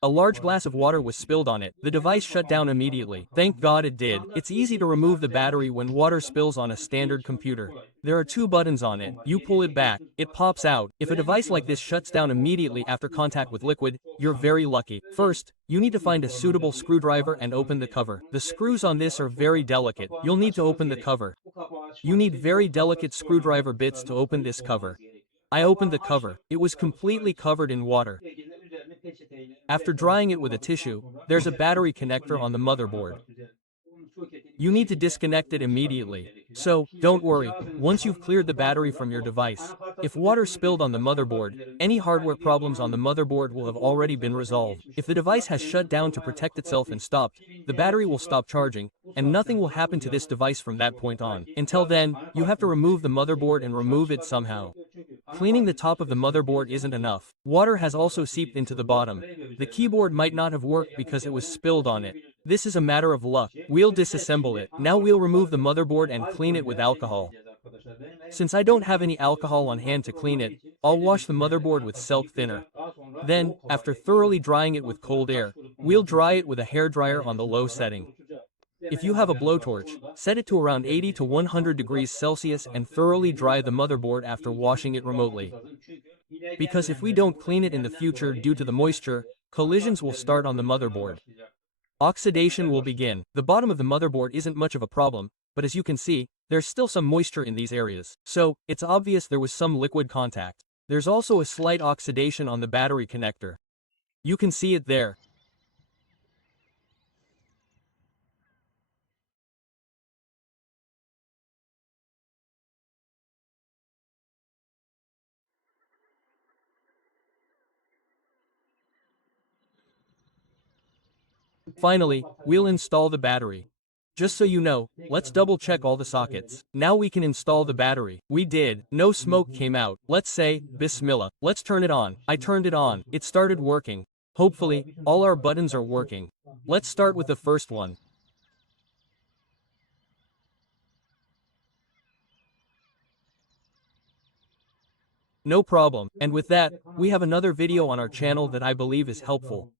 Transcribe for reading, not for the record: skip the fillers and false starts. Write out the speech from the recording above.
A large glass of water was spilled on it. The device shut down immediately. Thank God it did. It's easy to remove the battery when water spills on a standard computer. There are two buttons on it. You pull it back, it pops out. If a device like this shuts down immediately after contact with liquid, you're very lucky. First, you need to find a suitable screwdriver and open the cover. The screws on this are very delicate. You'll need to open the cover. You need very delicate screwdriver bits to open this cover. I opened the cover. It was completely covered in water. After drying it with a tissue, there's a battery connector on the motherboard. You need to disconnect it immediately. So, don't worry, once you've cleared the battery from your device, if water spilled on the motherboard, any hardware problems on the motherboard will have already been resolved. If the device has shut down to protect itself and stopped, the battery will stop charging, and nothing will happen to this device from that point on. Until then, you have to remove the motherboard and remove it somehow. Cleaning the top of the motherboard isn't enough. Water has also seeped into the bottom. The keyboard might not have worked because it was spilled on it. This is a matter of luck. We'll disassemble it. Now we'll remove the motherboard and clean it with alcohol. Since I don't have any alcohol on hand to clean it, I'll wash the motherboard with silk thinner. Then, after thoroughly drying it with cold air, we'll dry it with a hairdryer on the low setting. If you have a blowtorch, set it to around 80 to 100 degrees Celsius and thoroughly dry the motherboard after washing it remotely. Because if we don't clean it in the future due to the moisture, collisions will start on the motherboard. Oxidation will begin. The bottom of the motherboard isn't much of a problem, but as you can see, there's still some moisture in these areas. So, it's obvious there was some liquid contact. There's also a slight oxidation on the battery connector. You can see it there. Finally, we'll install the battery. Just so you know, let's double check all the sockets. Now we can install the battery. We did. No smoke came out. Let's say, Bismillah. Let's turn it on. I turned it on. It started working. Hopefully, all our buttons are working. Let's start with the first one. No problem. And with that, we have another video on our channel that I believe is helpful.